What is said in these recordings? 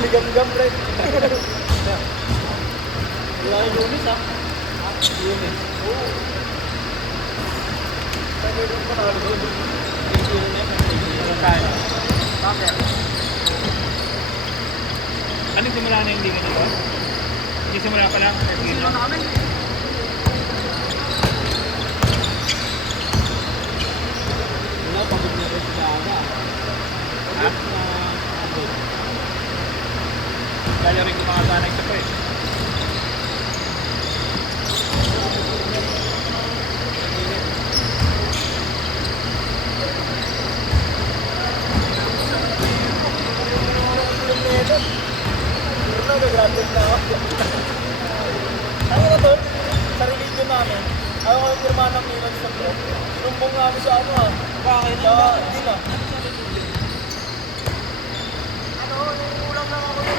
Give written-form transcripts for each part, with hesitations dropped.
Ligam-gam, pre. Wala yung lunis, ha? Lunis. Oo. Sabi doon pa na doon. Bakit? Anong simula na yung lingan nito? Hindi simula pa lang. Sino namin? Wala, pagod na rin sa aga. Pagod na pagod. Kaya rin kumakasanay sa po eh. Nag-graduate na ako. Ano na to? Sa religion namin, ayaw ko yung pirma ng Milan sa bro. Sinumbong namin sa ano ah. Bakit? Hindi na. Ano, ulam lang ako yun.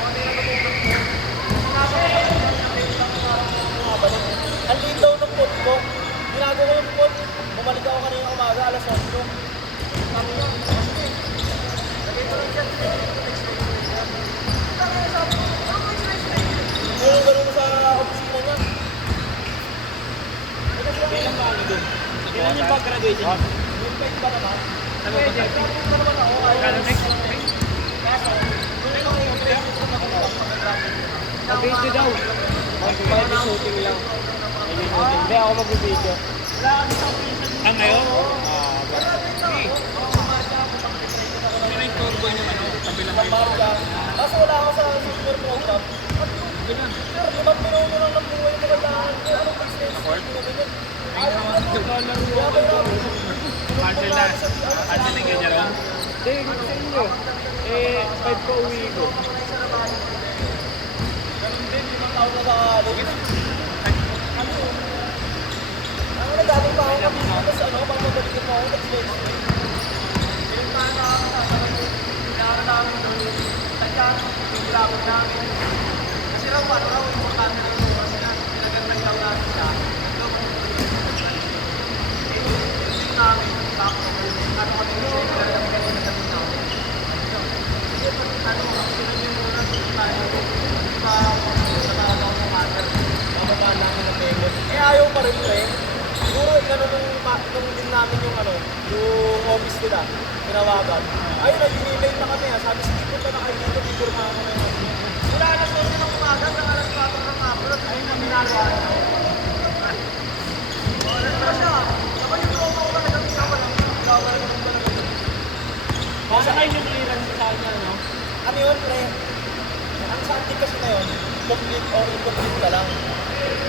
Ano yung natutulog mo? Ang liit daw ng pot ko. Ginagawa ko yung pot. Bumalik ako kanina umaga, alas 8. Kami yun. Lagay ko lang siya. Yung gano'n sa opisina niya. Ilan ba ano doon? Ilan yung pag-graduation niya? Yung page ba naman? Nag-page ba naman ako? Kala next? Kaso, kung ito yung page ko naman ako. Mag-video daw. Mag-shooting lang. Hindi ako mag-video. Ang ngayon? Sino yung tour boy naman ako? Tabi lang kayo. Kaso wala ako sa super program. Sir, 5 minuto lang ng buhay mo kailangan ko. Anong business? Ayun naman sa tutor. Marcel na. Marcel na ganyan lang. Hindi, gusto sa inyo. Eh, 5 pa uwi ko. Ganun din, 5 taon na bakali. Ano na dating pa ako kapito, tapos ano, pagpabalikin mo ako, nag-slave. Pinuntahan na ako sa kailangan namin doon. Tanya, yung lakot namin. Kasi raw, paano raw, importante na ito. Kasi na, pinagandang daw natin siya. Yung namin, tapos, ano kami, pinagandang ganyan na daw. Ano, sinunod yung muna, tayo, para sa talaga ako ng mother. Bababa namin ng pegot. Eh, ayaw pa rin pre. Siguro, nung din namin yung ano, yung office nila, tinawagan. Ayun na, email na kami ha. Sabi, sige, punta na kayo dito, pipirma ako na yun. Wala na sa ng umaga, sa alas 4 ng hapon, ayun na minagawa na. Wala na siya. Saka yung loob ako talagang ikawalang ng talaga. Basta kayo yung clearance sa kanya, no? Ano yun, pre? Ang sa atin kasi na yun, complete or incomplete ka lang.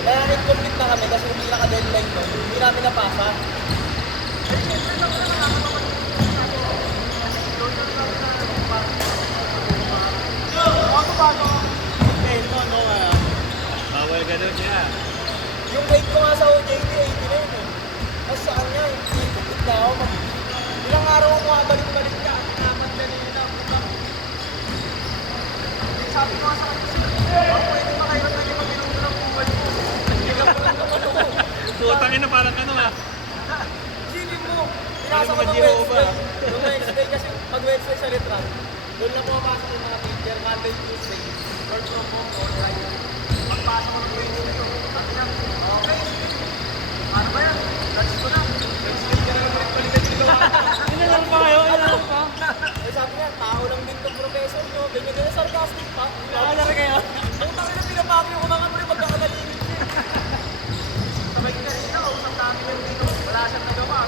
Kaya incomplete na kami kasi hindi naka-deadline nun. Hindi namin napasa. Ako ba ito? No, no, bawal ka doon siya. Yung grade ko nga sa OJT, 80 na yun eh. Tapos sa kanya, incomplete na ako. Ilang araw ako balik-balik ka. Naman kanina. Sabi ko nga sa kanya, baka pwede makailan na yung mag-inom ng buhay mo. Hindi ka pala naman ako. Tutangin na parang ano ah. Silin mo, pinasa ko ng Wednesday. Yung Wednesday kasi pag Wednesday sa Letran, doon na pumapasok yung mga teacher, Monday, Tuesday, work from home, or Friday. Pagpasok ko ng Wednesday ko, sabi na, okay, ano ba yan? Lunch ko na. Wednesday ka na lang balik-balikan yung gawa. Inalang pa kayo, inalang pa. Eh sabi niya, tao lang din itong professor nyo, ganyan din sarcastic pa. Naalala kayo? Putang ina, pinapakyo ko mga pre, magkakalaligid siya. Sabay ka rin na, usap namin yung dito, wala siyang nagawa.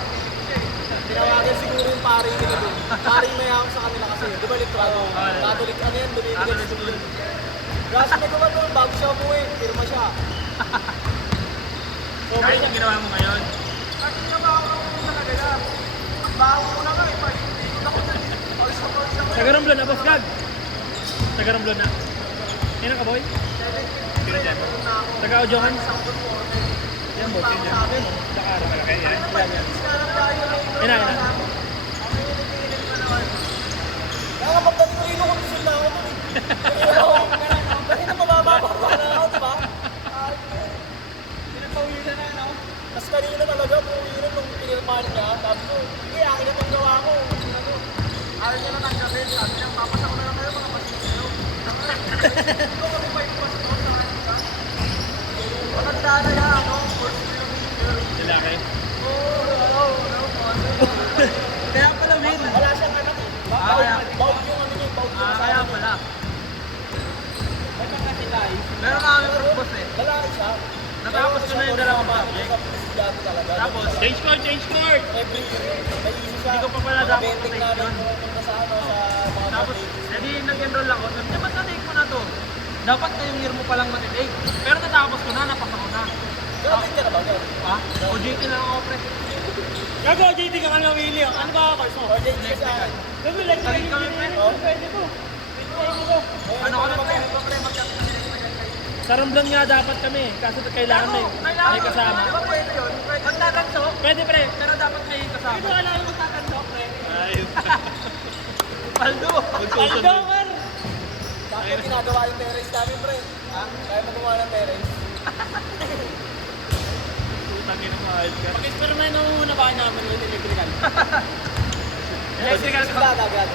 Tinawagan siguro yung pari nila doon. Pari mayawang sa kanila kasi, di ba litrado? Catholic, ano yan, dumibigay sa school. Kasi nagawa doon, bago siya umuwi, firma siya. So, Kahit yung ginawa mo ngayon. kasi ginawa ko ng una nagala. Bago ko na nga, hindi ko na ko dyan. Alis ako. Taga-Romblon na, boss Gag. Taga-Romblon na. Sino ka, boy? Sino dyan? Taga-Ojohan? Yan, boss, yun yan. Tsaka, malaki yan. Ina. Kaya kapag dati ko ino, kondisyon na ako doon eh. Kasi na mababa na ako, diba? Pinagpawilan na, no? Tapos kanina talaga, puwiran nung pinirmahan niya. Sabi ko, sige, akin na itong gawa ko. Ayaw niya na nagsabi. Sabi niya, papasa ko na lang kayo. Matanda na yan, ano? First kilometer. Lalaki. Kaya pala win. Wala siyang anak eh. Baut yung ano niya, baut yung Kaya asawa niya. pala. May mga sila eh. Meron kami purpose eh. Lalaki siya. Natapos ko na yung dalawang subject. Talaga. Tapos, Change court, change court! every year, may issue siya. Hindi ko pa pala Mga dapat betting na-take namin, yun. pumunta sa ano, sa mga tapos, betting. edi nag-enroll ako. Sabi niya, ba't na-take mo na to? Dapat ngayong year mo palang matitake. Pero natapos ko na, napasa ko na. Grabe ka na ba? Gabi? Ha? OJT lang ako, pre. Gago, JT ka nga namili. Ano ba course mo? Or date ka sa akin. Gago, like Talig kami, pre. Pwede ko. Ano ko na pre, Sa Romblon nga dapat kami, kaso kailangan may kasama. Di ba pwede yun? Magtatanso? Pwede pre. Pero dapat may kasama. Ito alam mo magtatanso pre. Ayun. Paldo! Aldo, man! Bakit ginagawa yung terrace namin, pre? Ha? Kaya magawa ng terrace. Putangin ng mahal ka. Pag-experiment ang muna ba namin with electrical? Electrical Sila agad.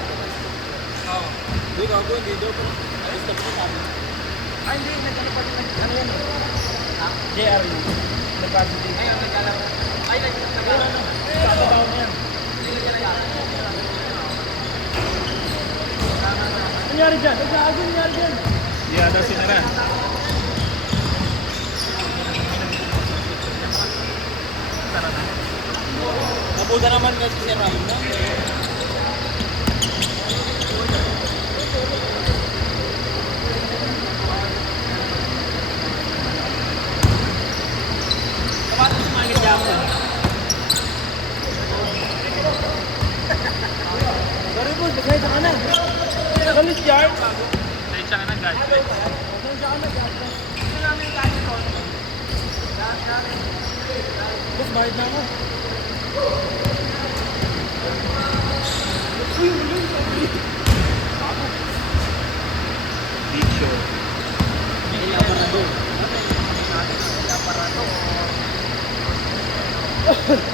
Oo. Hindi ka ako, hindi daw. Ayos na po sabi. Ay, hindi. Nagkano pa rin. Ano yan? JRU. Nag-positive. Ayun, nagkano. Ay, nagkano. Sasabaw mo yan. Nangyari dyan? Nagkaago nangyari dyan? Hindi ata sinara. Mabuda naman kasi si Ryan na. Kapatid sa mga Japon. Sorry boss, bagay ka na. Kalit yard. Dahil siya ka na guys. Boss, bayad na ako. Bicho.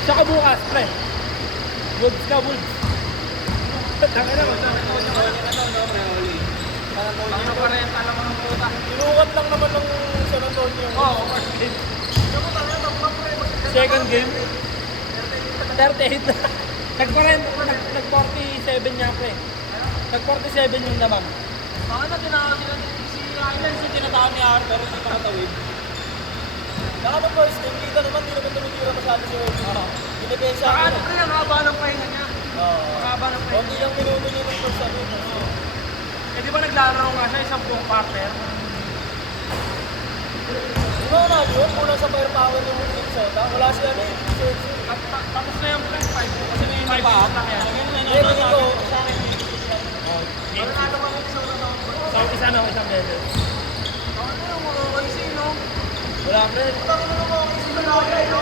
Saka bukas, pre. Wolves ka, Wolves. Tangin na, Ano pa rin? Alam mo ng puta. Inukat lang naman ng San Antonio. Oo, first game. second game. 38 na. Nag-47 niya, pre. Nag-47 yung lamang. Bakit na tinawag sila si Island si tinatawag ni Aaron pero hindi makatawid? Saka ng first game, kita naman, di naman tumitira masyado si Obi. Dinepensa Saka ako. ano pre, ang haba ng pahinga niya. Oo. Ang haba ng pahinga Konti niya. yung minuto niya ng first ano. Eh di ba naglalaro nga siya isang buong partner? Di ba na yun? Muna sa firepower ng Minnesota, wala siya na eh. Tapos na yung plus 5 kasi may 5 lang yan. Hindi, ganito, sa akin, Wala na naman yung isang na So, isa na, isang beses. Ano yung mga kasi no? Wala, pre. Ano yung mga kasi na lagay no?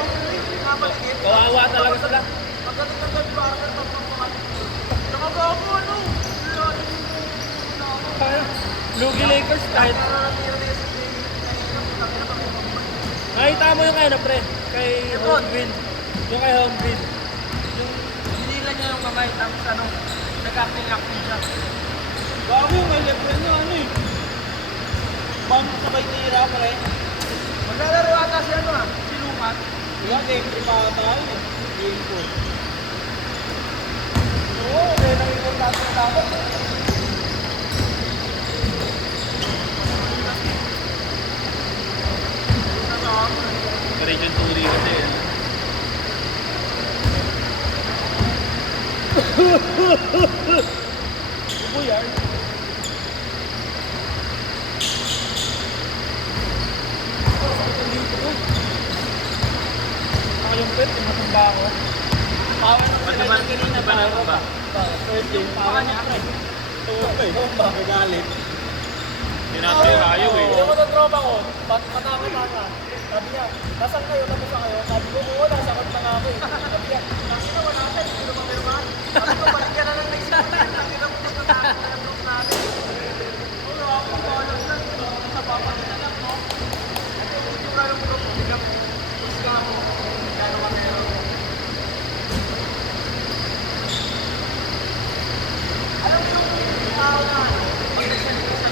Napaligid. Kawawa talaga sila. Pagdating ng third partner, tapos mga nakagago ano? Lugi Lakers kahit nakita mo yung ano, pre. Kay Home Green. Yung kay Home Green. Hinila niya yung kamay, tapos ano, nag-acting siya. bago yung may left niya, ano eh. Bang sabay tira, pre. Maglalaro ata si ano si Lucas. Diba, game 3 pa tayo eh. Game 4. Oo, kaya nakikot natin na dapat. Region 2 rin kasi. Ubo yan. Ako yung pet, matumba ako. Power ng Ba't naman kanina ba na ba? First game, power niya, pre. Okay, magalit. Hindi natin yung ayaw eh. Yung mga tropa ko, mataka-taka. Sabi niya, nasaan kayo? Tapos na kayo? Sabi ko, oo, nasakot na nga ako eh. Sabi niya, kasi na wala siya, hindi naman pirma. Sabi ko, paligyan na lang na isa. Sabi na pumunta na ako ng group namin. Oo, ako, bahala na. Sa papalit na lang, no? Ito, yung lang mo, biglang, gusto ka mo, gano'n ka meron. Alam mo yung tao na, pag nagsalit ka sa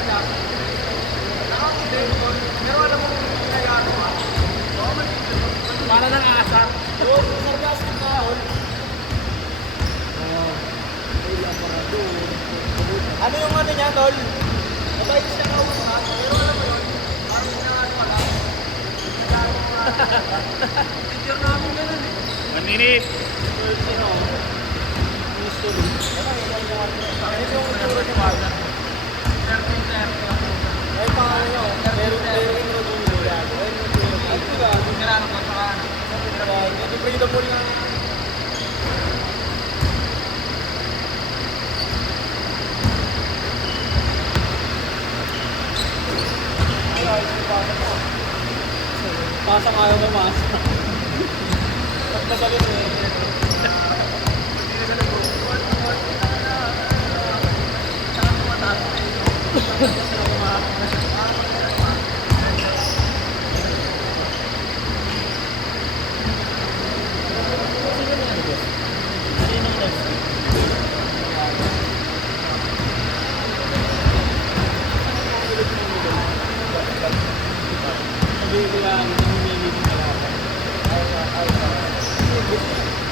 tol. Mabait siya kausap. Pero alam mo yun, parang inaano ka lang. Picture namin ganun eh. 1 minute. Ay, pangalan nyo. Meron yung nagulong yan. Ay, diba? Tirano ko sa Hindi breedable nga. Pasang ayaw may mas. Pagkasalit eh.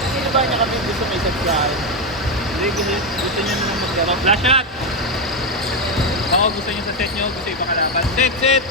Sino ba niya kami gusto may subscribe? Gusto niya naman maglaro. Flash shot! Ako gusto niyo sa set niyo, gusto ibang kalaban. Set!